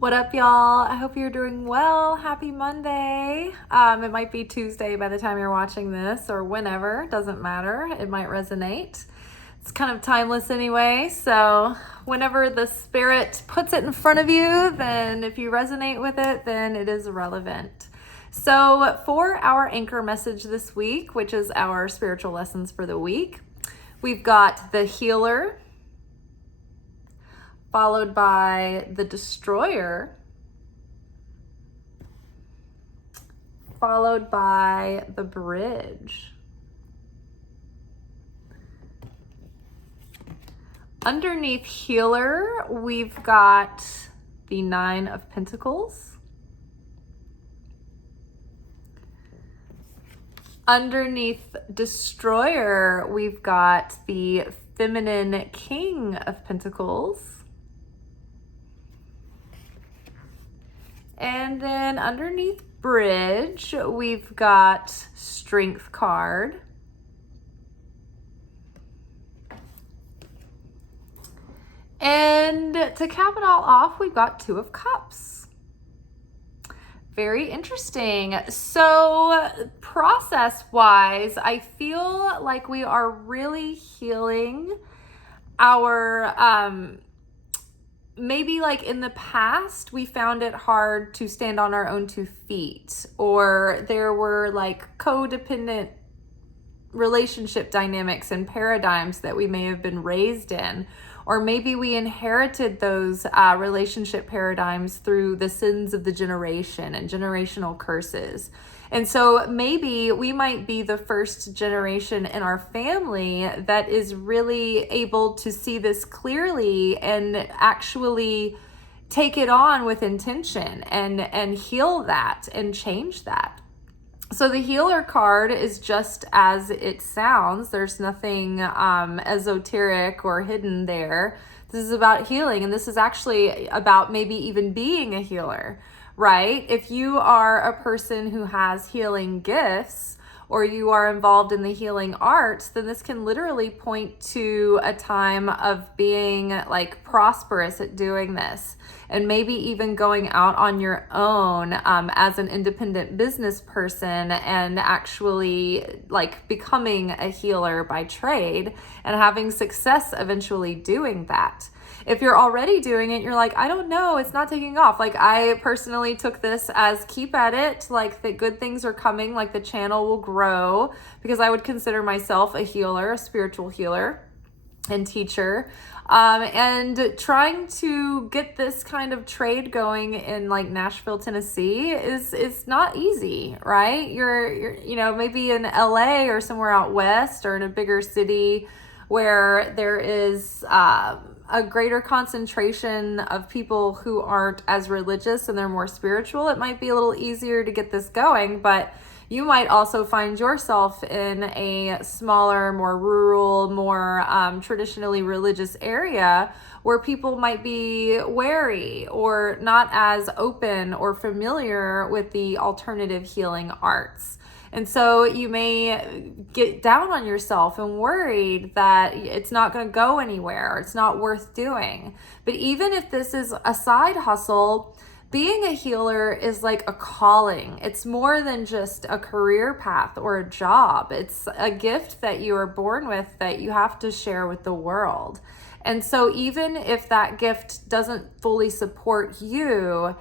What up, y'all? I hope you're doing well. Happy Monday. It might be Tuesday by the time you're watching this, or whenever, doesn't matter. It might resonate. It's kind of timeless anyway, so whenever the spirit puts it in front of you, then if you resonate with it, then it is relevant. So for our anchor message this week, which is our spiritual lessons for the week, we've got the healer, followed by the destroyer, followed by the bridge. Underneath healer, we've got the 9 of Pentacles. Underneath destroyer, we've got the feminine King of Pentacles. And then underneath bridge, we've got strength card. And to cap it all off, we've got 2 of Cups. Very interesting. So process-wise, I feel like we are really healing our, maybe like in the past, we found it hard to stand on our own 2 feet, or there were like codependent relationship dynamics and paradigms that we may have been raised in, or maybe we inherited those relationship paradigms through the sins of the generation and generational curses. And so maybe we might be the first generation in our family that is really able to see this clearly and actually take it on with intention and heal that and change that. So the healer card is just as it sounds. There's nothing esoteric or hidden there. This is about healing, and this is actually about maybe even being a healer, right? If you are a person who has healing gifts, or you are involved in the healing arts, then this can literally point to a time of being like prosperous at doing this, and maybe even going out on your own as an independent business person and actually like becoming a healer by trade and having success eventually doing that. If you're already doing it, you're like, I don't know, it's not taking off. Like, I personally took this as keep at it, like the good things are coming, like the channel will grow, because I would consider myself a healer, a spiritual healer and teacher. And trying to get this kind of trade going in like Nashville, Tennessee is not easy, right? You're maybe in LA or somewhere out west or in a bigger city where there is a greater concentration of people who aren't as religious and they're more spiritual. It might be a little easier to get this going, but you might also find yourself in a smaller, more rural, more traditionally religious area where people might be wary or not as open or familiar with the alternative healing arts. And so you may get down on yourself and worried that it's not going to go anywhere, or it's not worth doing. But even if this is a side hustle, being a healer is like a calling. It's more than just a career path or a job. It's a gift that you are born with that you have to share with the world. And so even if that gift doesn't fully support you,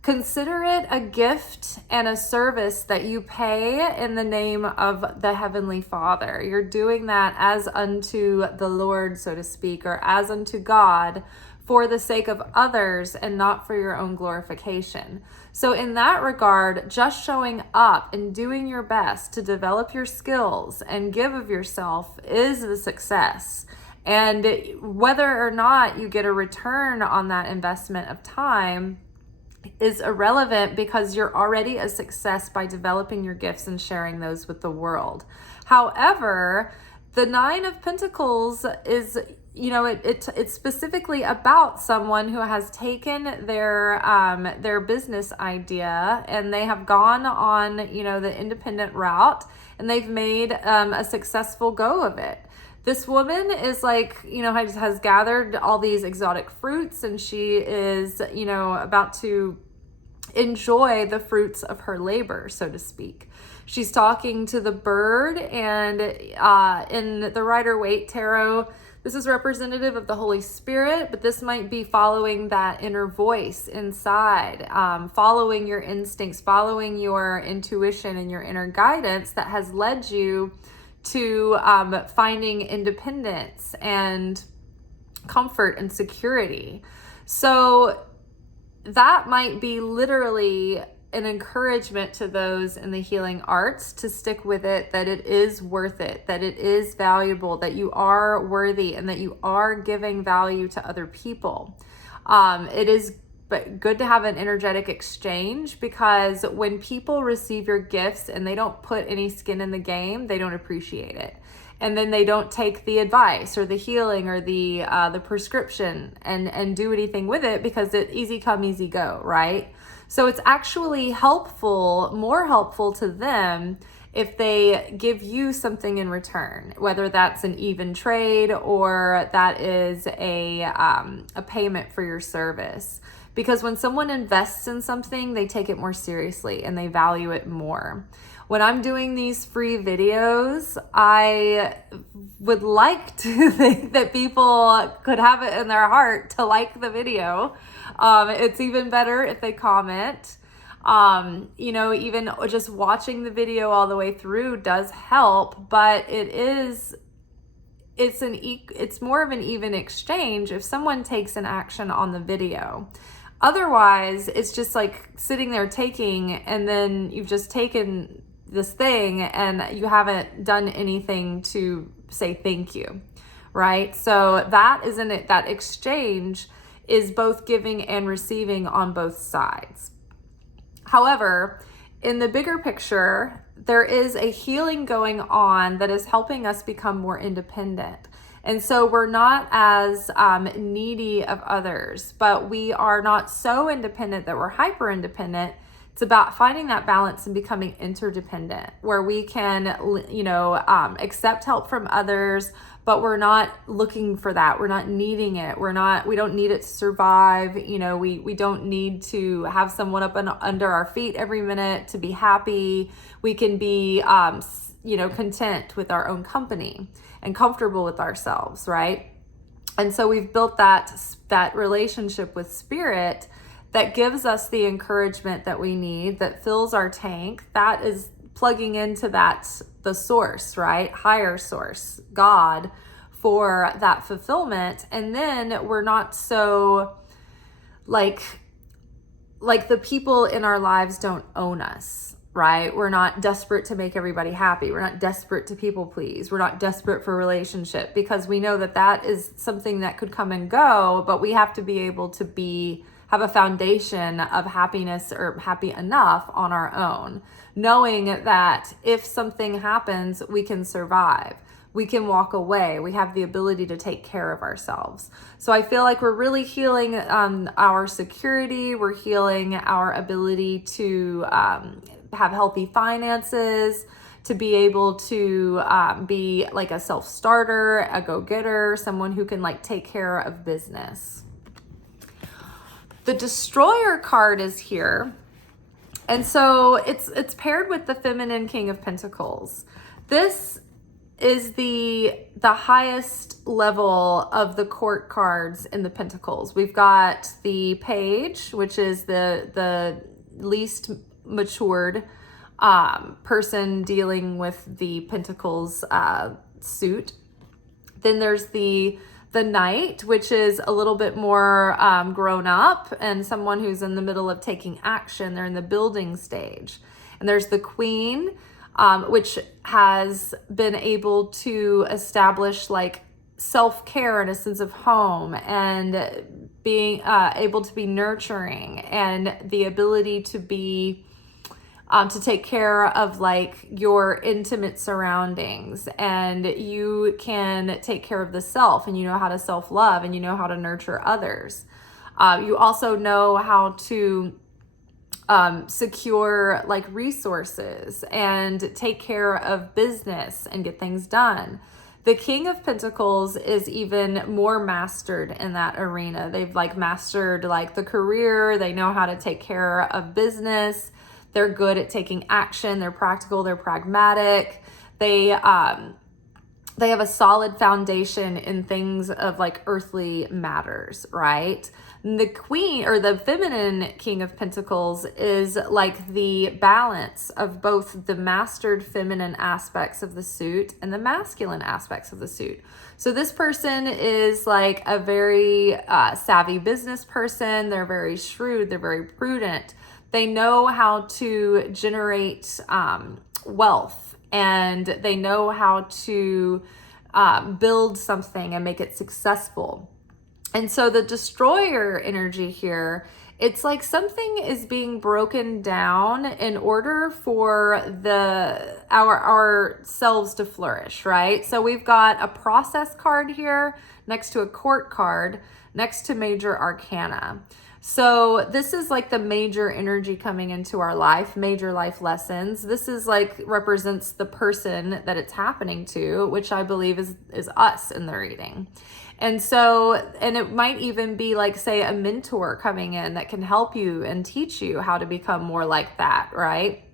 consider it a gift and a service that you pay in the name of the Heavenly Father. You're doing that as unto the Lord, so to speak, or as unto God for the sake of others and not for your own glorification. So in that regard, just showing up and doing your best to develop your skills and give of yourself is the success. And whether or not you get a return on that investment of time is irrelevant, because you're already a success by developing your gifts and sharing those with the world. However, the 9 of Pentacles is, it's specifically about someone who has taken their business idea and they have gone on, the independent route, and they've made a successful go of it. this woman is like, has gathered all these exotic fruits, and she is, about to enjoy the fruits of her labor, so to speak. She's talking to the bird, and in the Rider-Waite Tarot, this is representative of the Holy Spirit, but this might be following that inner voice inside, following your instincts, following your intuition and your inner guidance that has led you to finding independence and comfort and security. So that might be literally an encouragement to those in the healing arts to stick with it, that it is worth it, that it is valuable, that you are worthy, and that you are giving value to other people. It is good to have an energetic exchange, because when people receive your gifts and they don't put any skin in the game, they don't appreciate it. And then they don't take the advice or the healing or the prescription and do anything with it, because it's easy come, easy go, right? So it's actually more helpful to them if they give you something in return, whether that's an even trade or that is a payment for your service. Because when someone invests in something, they take it more seriously and they value it more. When I'm doing these free videos, I would like to think that people could have it in their heart to like the video. It's even better if they comment. Even just watching the video all the way through does help, but it's more of an even exchange if someone takes an action on the video. Otherwise, it's just like sitting there taking, and then you've just taken this thing and you haven't done anything to say thank you, right? So that exchange is both giving and receiving on both sides. However, in the bigger picture, there is a healing going on that is helping us become more independent. And so we're not as needy of others, but we are not so independent that we're hyper independent. It's about finding that balance and becoming interdependent, where we can, accept help from others, but we're not looking for that. We're not needing it. We don't need it to survive. We don't need to have someone up under our feet every minute to be happy. We can be, content with our own company and comfortable with ourselves, right? And so we've built that relationship with spirit that gives us the encouragement that we need, that fills our tank, that is plugging into the source, right? Higher source, God, for that fulfillment. And then we're not so like the people in our lives don't own us, right? We're not desperate to make everybody happy. We're not desperate to people please. We're not desperate for relationship, because we know that is something that could come and go, but we have to be able to have a foundation of happiness, or happy enough on our own, knowing that if something happens, we can survive. We can walk away. We have the ability to take care of ourselves. So I feel like we're really healing our security. We're healing our ability to have healthy finances, to be able to be like a self-starter, a go-getter, someone who can take care of business. The Destroyer card is here. And so it's paired with the feminine King of Pentacles. This is the highest level of the court cards in the Pentacles. We've got the Page, which is the least matured person dealing with the Pentacles suit. Then there's the Knight, which is a little bit more grown up and someone who's in the middle of taking action. They're in the building stage. And there's the Queen, which has been able to establish self-care and a sense of home, and being able to be nurturing, and the ability to be to take care of your intimate surroundings, and you can take care of the self, and you know how to self-love, and you know how to nurture others. You also know how to secure resources and take care of business and get things done. The King of Pentacles is even more mastered in that arena. They've like mastered like the career. They know how to take care of business. They're good at taking action. They're practical. They're pragmatic. They have a solid foundation in things of like earthly matters, right? And the Queen, or the feminine King of Pentacles, is like the balance of both the mastered feminine aspects of the suit and the masculine aspects of the suit. So this person is like a very savvy business person. They're very shrewd. They're very prudent. They know how to generate wealth, and they know how to build something and make it successful. And so the destroyer energy here, it's like something is being broken down in order for our selves to flourish, right? So we've got a process card here next to a court card next to major arcana. So this is like the major energy coming into our life, major life lessons. This is like represents the person that it's happening to, which I believe is us in the reading. And so, and it might even be like, say, a mentor coming in that can help you and teach you how to become more like that, right?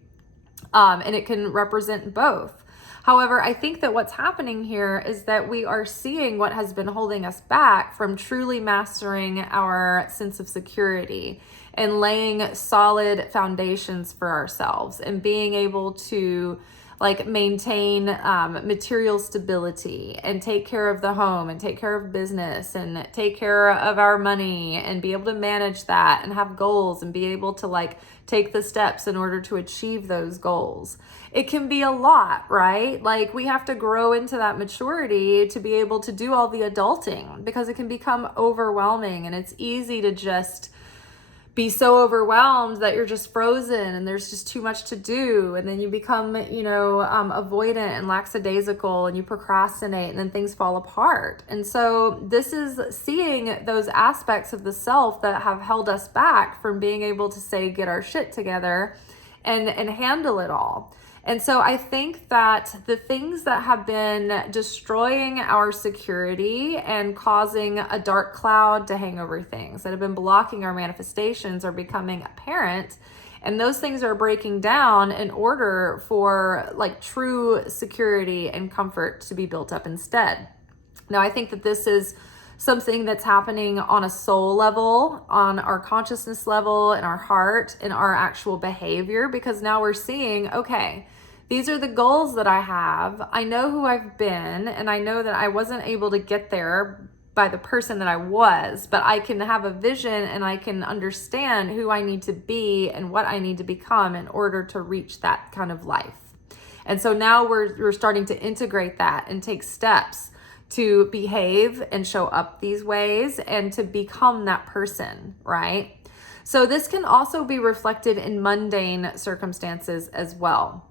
And it can represent both. However, I think that what's happening here is that we are seeing what has been holding us back from truly mastering our sense of security and laying solid foundations for ourselves and being able to like maintain material stability and take care of the home and take care of business and take care of our money and be able to manage that and have goals and be able to like take the steps in order to achieve those goals. It can be a lot, right? Like we have to grow into that maturity to be able to do all the adulting, because it can become overwhelming and it's easy to just be so overwhelmed that you're just frozen and there's just too much to do. And then you become, avoidant and lackadaisical and you procrastinate and then things fall apart. And so this is seeing those aspects of the self that have held us back from being able to say, get our shit together and handle it all. And so I think that the things that have been destroying our security and causing a dark cloud to hang over things that have been blocking our manifestations are becoming apparent. And those things are breaking down in order for like true security and comfort to be built up instead. Now, I think that this is something that's happening on a soul level, on our consciousness level, in our heart, in our actual behavior, because now we're seeing, okay, these are the goals that I have. I know who I've been, and I know that I wasn't able to get there by the person that I was, but I can have a vision and I can understand who I need to be and what I need to become in order to reach that kind of life. And so now we're starting to integrate that and take steps to behave and show up these ways and to become that person, right? So this can also be reflected in mundane circumstances as well.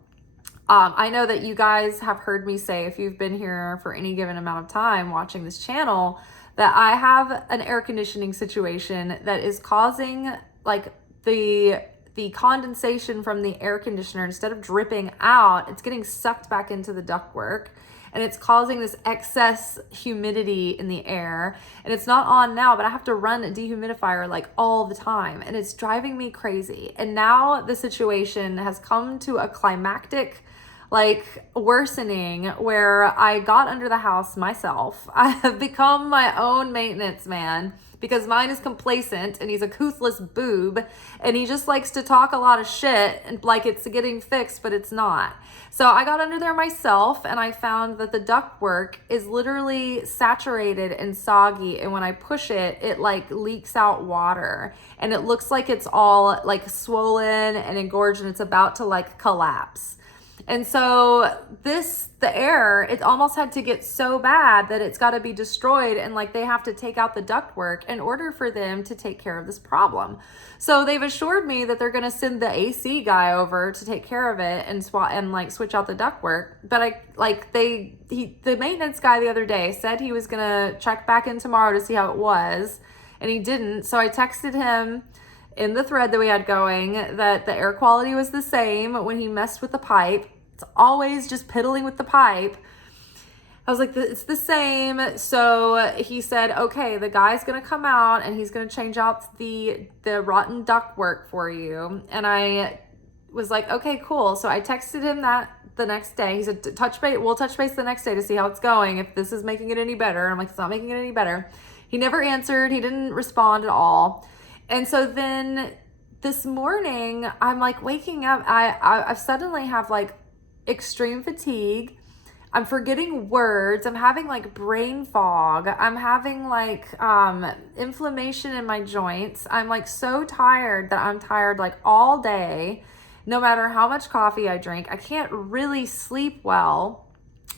I know that you guys have heard me say, if you've been here for any given amount of time watching this channel, that I have an air conditioning situation that is causing like the condensation from the air conditioner, instead of dripping out, it's getting sucked back into the ductwork. And it's causing this excess humidity in the air. And it's not on now, but I have to run a dehumidifier like all the time. And it's driving me crazy. And now the situation has come to a climactic like worsening where I got under the house myself. I have become my own maintenance man because mine is complacent and he's a toothless boob and he just likes to talk a lot of shit and like it's getting fixed, but it's not. So I got under there myself and I found that the ductwork is literally saturated and soggy, and when I push it, it like leaks out water and it looks like it's all like swollen and engorged and it's about to like collapse. And so the air, it almost had to get so bad that it's got to be destroyed, and like they have to take out the ductwork in order for them to take care of this problem. So they've assured me that they're going to send the AC guy over to take care of it and switch out the ductwork. But the maintenance guy the other day said he was going to check back in tomorrow to see how it was, and he didn't. So I texted him in the thread that we had going that the air quality was the same when he messed with the pipe. It's always just piddling with the pipe. I was like, it's the same. So he said, okay, the guy's going to come out and he's going to change out the rotten ductwork for you. And I was like, okay, cool. So I texted him that the next day. He said, we'll touch base the next day to see how it's going, if this is making it any better. And I'm like, it's not making it any better. He never answered. He didn't respond at all. And so then this morning, I'm like waking up. I suddenly have like extreme fatigue. I'm forgetting words. I'm having like brain fog. I'm having like inflammation in my joints. I'm like so tired that I'm tired like all day, no matter how much coffee I drink. I can't really sleep well.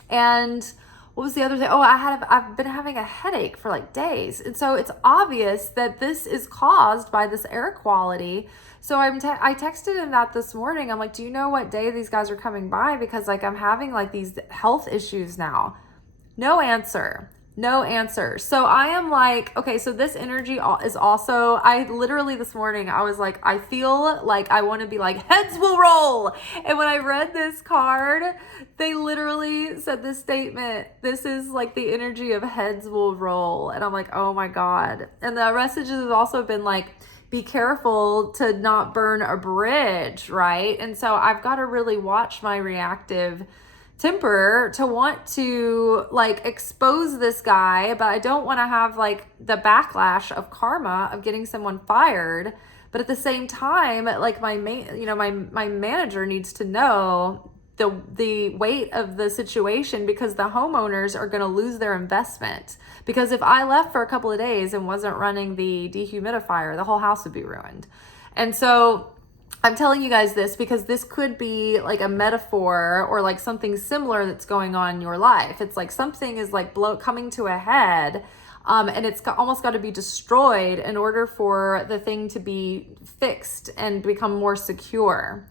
And what was the other thing? Oh, I've been having a headache for like days. And so it's obvious that this is caused by this air quality. So I texted him that this morning. I'm like, do you know what day these guys are coming by? Because like I'm having like these health issues now. No answer. So I am like, okay, so this energy is also, I literally this morning, I was like, I feel like I want to be like, heads will roll. And when I read this card, they literally said this statement, this is like the energy of heads will roll. And I'm like, oh my God. And the messages have also been like, be careful to not burn a bridge, right? And so I've got to really watch my reactive temper to want to like expose this guy, but I don't want to have like the backlash of karma of getting someone fired. But at the same time, like my manager needs to know the weight of the situation, because the homeowners are going to lose their investment. Because if I left for a couple of days and wasn't running the dehumidifier, the whole house would be ruined. And so I'm telling you guys this because this could be like a metaphor or like something similar that's going on in your life. It's like something is like coming to a head, and it's almost got to be destroyed in order for the thing to be fixed and become more secure.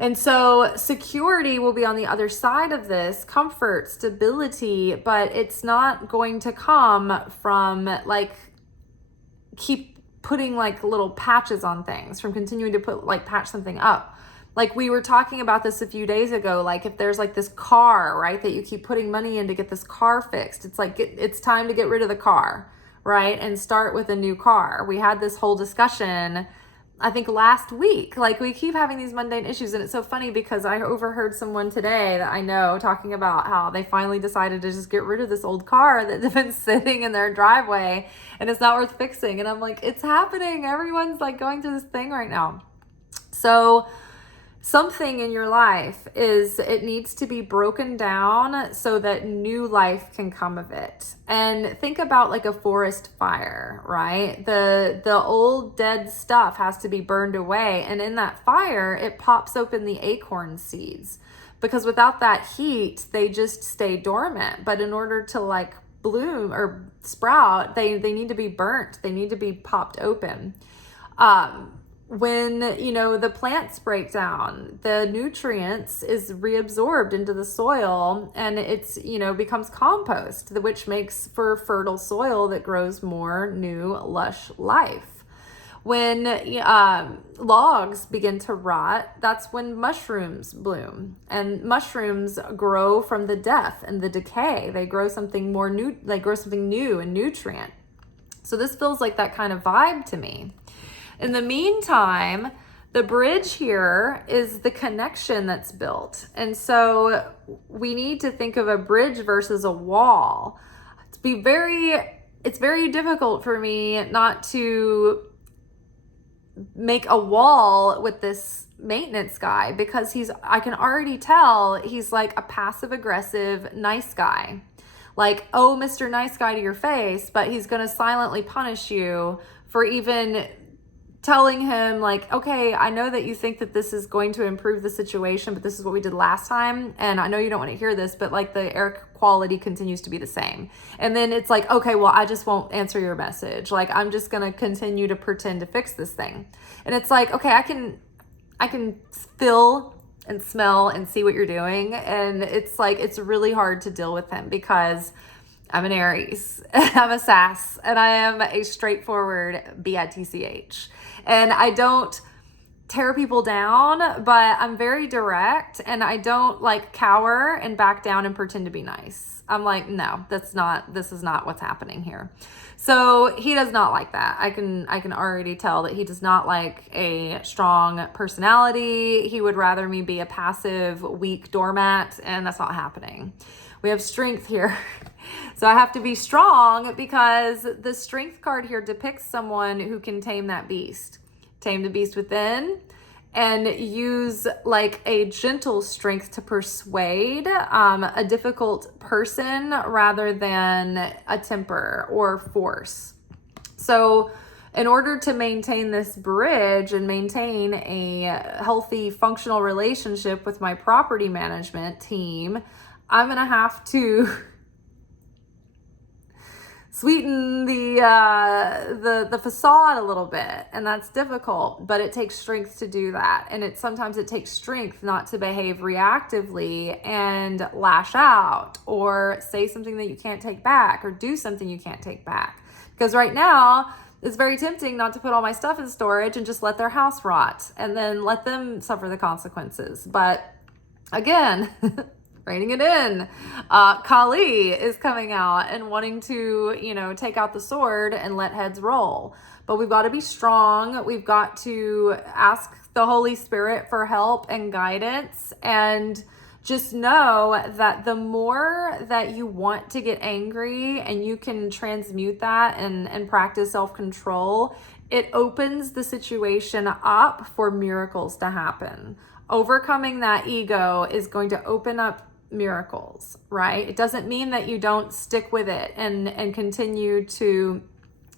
And so security will be on the other side of this, comfort, stability, but it's not going to come from like keep putting like little patches on things, from continuing to patch something up. Like we were talking about this a few days ago, like if there's like this car, right, that you keep putting money in to get this car fixed, it's like it's time to get rid of the car, right, and start with a new car. We had this whole discussion, I think last week. Like we keep having these mundane issues, and it's so funny because I overheard someone today that I know talking about how they finally decided to just get rid of this old car that's been sitting in their driveway and it's not worth fixing. And I'm like, it's happening. Everyone's like going through this thing right now. So something in your life it needs to be broken down so that new life can come of it. And think about like a forest fire, right? The old dead stuff has to be burned away. And in that fire, it pops open the acorn seeds, because without that heat, they just stay dormant. But in order to like bloom or sprout, they need to be burnt. They need to be popped open. When, the plants break down, the nutrients is reabsorbed into the soil, and it's, becomes compost, which makes for fertile soil that grows more new, lush life. When logs begin to rot, that's when mushrooms bloom, and mushrooms grow from the death and the decay. They grow something more new, they grow something new and nutrient. So this feels like that kind of vibe to me. In the meantime, the bridge here is the connection that's built. And so we need to think of a bridge versus a wall. It's very difficult for me not to make a wall with this maintenance guy, because I can already tell he's like a passive aggressive nice guy. Like, oh, Mr. Nice Guy to your face, but he's going to silently punish you for even telling him like, okay, I know that you think that this is going to improve the situation, but this is what we did last time. And I know you don't want to hear this, but like the air quality continues to be the same. And then it's like, okay, well, I just won't answer your message. Like, I'm just going to continue to pretend to fix this thing. And it's like, okay, I can feel and smell and see what you're doing. And it's like, it's really hard to deal with him because I'm an Aries, I'm a sass, and I am a straightforward bitch. And I don't tear people down, but I'm very direct, and I don't like cower and back down and pretend to be nice. I'm like, no, this is not what's happening here. So he does not like that. I can already tell that he does not like a strong personality. He would rather me be a passive, weak doormat, and that's not happening. We have strength here. So I have to be strong because the strength card here depicts someone who can tame that beast. Tame the beast within and use like a gentle strength to persuade a difficult person rather than a temper or force. So in order to maintain this bridge and maintain a healthy functional relationship with my property management team, I'm going to have to sweeten the facade a little bit, and that's difficult, but it takes strength to do that. And sometimes it takes strength not to behave reactively and lash out or say something that you can't take back or do something you can't take back. Because right now it's very tempting not to put all my stuff in storage and just let their house rot and then let them suffer the consequences. But again, reining it in. Kali is coming out and wanting to, take out the sword and let heads roll. But we've got to be strong. We've got to ask the Holy Spirit for help and guidance, and just know that the more that you want to get angry and you can transmute that and practice self-control, it opens the situation up for miracles to happen. Overcoming that ego is going to open up miracles, right? It doesn't mean that you don't stick with it and continue to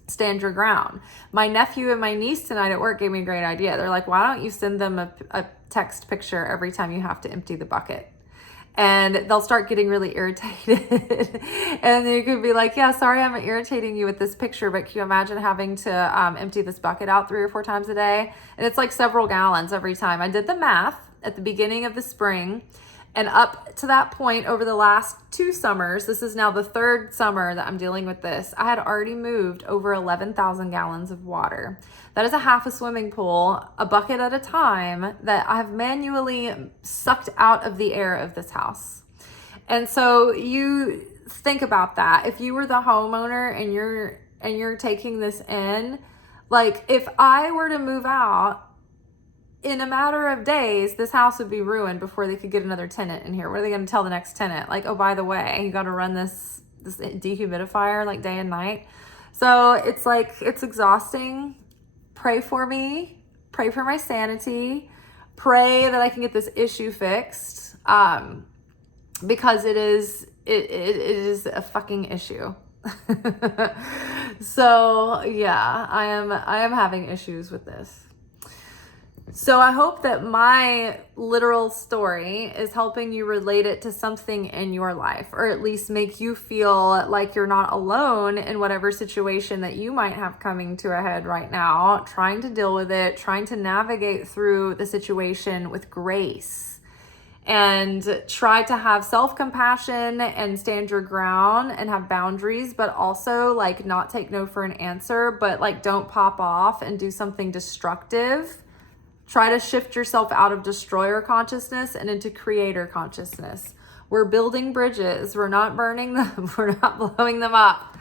stand your ground. My nephew and my niece tonight at work gave me a great idea. They're like, why don't you send them a text picture every time you have to empty the bucket? And they'll start getting really irritated. And you could be like, yeah, sorry, I'm irritating you with this picture, but can you imagine having to empty this bucket out 3 or 4 times a day? And it's like several gallons every time. I did the math at the beginning of the spring. And up to that point, over the last 2 summers, this is now the 3rd summer that I'm dealing with this, I had already moved over 11,000 gallons of water. That is a half a swimming pool, a bucket at a time, that I have manually sucked out of the air of this house. And so you think about that. If you were the homeowner and you're taking this in, like if I were to move out, in a matter of days, this house would be ruined before they could get another tenant in here. What are they going to tell the next tenant? Like, oh, by the way, you got to run this dehumidifier like day and night. So it's like, it's exhausting. Pray for me. Pray for my sanity. Pray that I can get this issue fixed. Because it is a fucking issue. So yeah, I am having issues with this. So I hope that my literal story is helping you relate it to something in your life, or at least make you feel like you're not alone in whatever situation that you might have coming to a head right now, trying to deal with it, trying to navigate through the situation with grace, and try to have self-compassion and stand your ground and have boundaries, but also like not take no for an answer, but like don't pop off and do something destructive. Try to shift yourself out of destroyer consciousness and into creator consciousness. We're building bridges. We're not burning them. We're not blowing them up.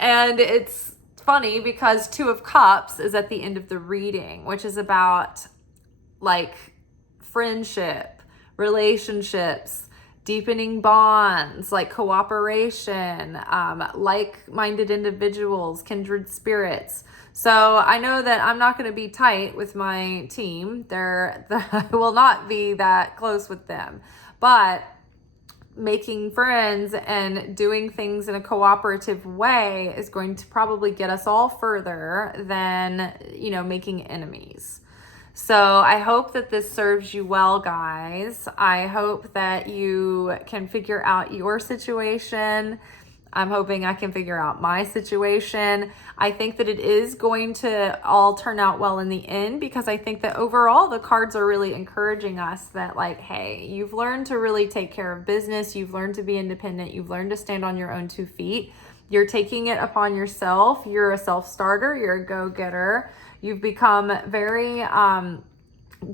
And it's funny because 2 of Cups is at the end of the reading, which is about like friendship, relationships, deepening bonds, like cooperation, like-minded individuals, kindred spirits. So I know that I'm not going to be tight with my team. I will not be that close with them. But making friends and doing things in a cooperative way is going to probably get us all further than, making enemies. So I hope that this serves you well, guys. I hope that you can figure out your situation. I'm hoping I can figure out my situation. I think that it is going to all turn out well in the end, because I think that overall the cards are really encouraging us that like, hey, you've learned to really take care of business. You've learned to be independent. You've learned to stand on your own 2 feet. You're taking it upon yourself. You're a self-starter. You're a go-getter. You've become very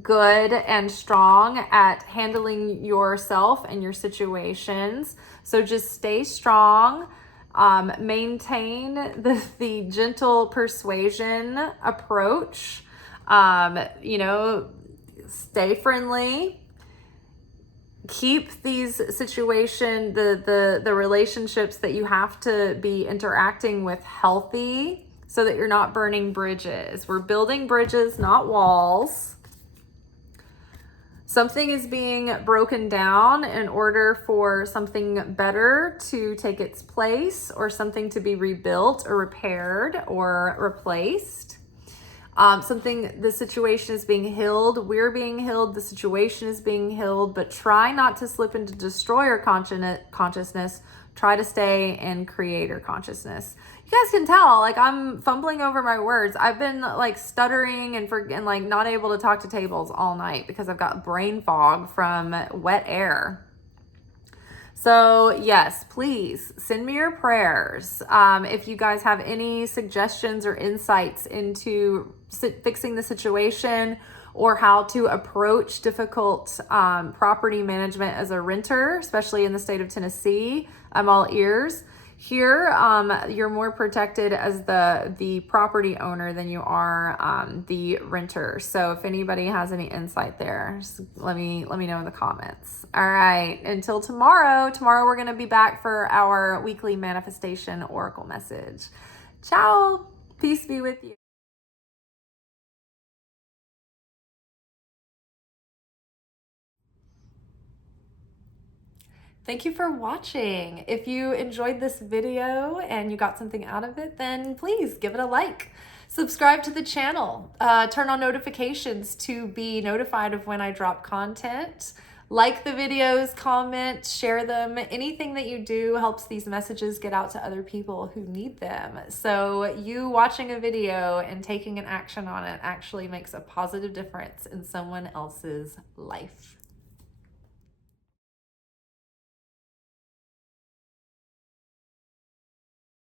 good and strong at handling yourself and your situations. So just stay strong. Maintain the gentle persuasion approach. Stay friendly. Keep these the relationships that you have to be interacting with healthy, so that you're not burning bridges. We're building bridges, not walls. Something is being broken down in order for something better to take its place, or something to be rebuilt or repaired or replaced. The situation is being healed. We're being healed. The situation is being healed, but try not to slip into destroyer consciousness. Try to stay in creator consciousness. You guys can tell, like, I'm fumbling over my words. I've been like stuttering and like not able to talk to tables all night because I've got brain fog from wet air. So yes, please send me your prayers. If you guys have any suggestions or insights into fixing the situation, or how to approach difficult property management as a renter, especially in the state of Tennessee, I'm all ears. Here, you're more protected as the property owner than you are the renter. So if anybody has any insight there, just let me know in the comments. All right, until tomorrow. Tomorrow we're going to be back for our weekly manifestation oracle message. Ciao. Peace be with you. Thank you for watching. If you enjoyed this video and you got something out of it, then please give it a like. Subscribe to the channel. Turn on notifications to be notified of when I drop content. Like the videos, comment, share them. Anything that you do helps these messages get out to other people who need them. So you watching a video and taking an action on it actually makes a positive difference in someone else's life.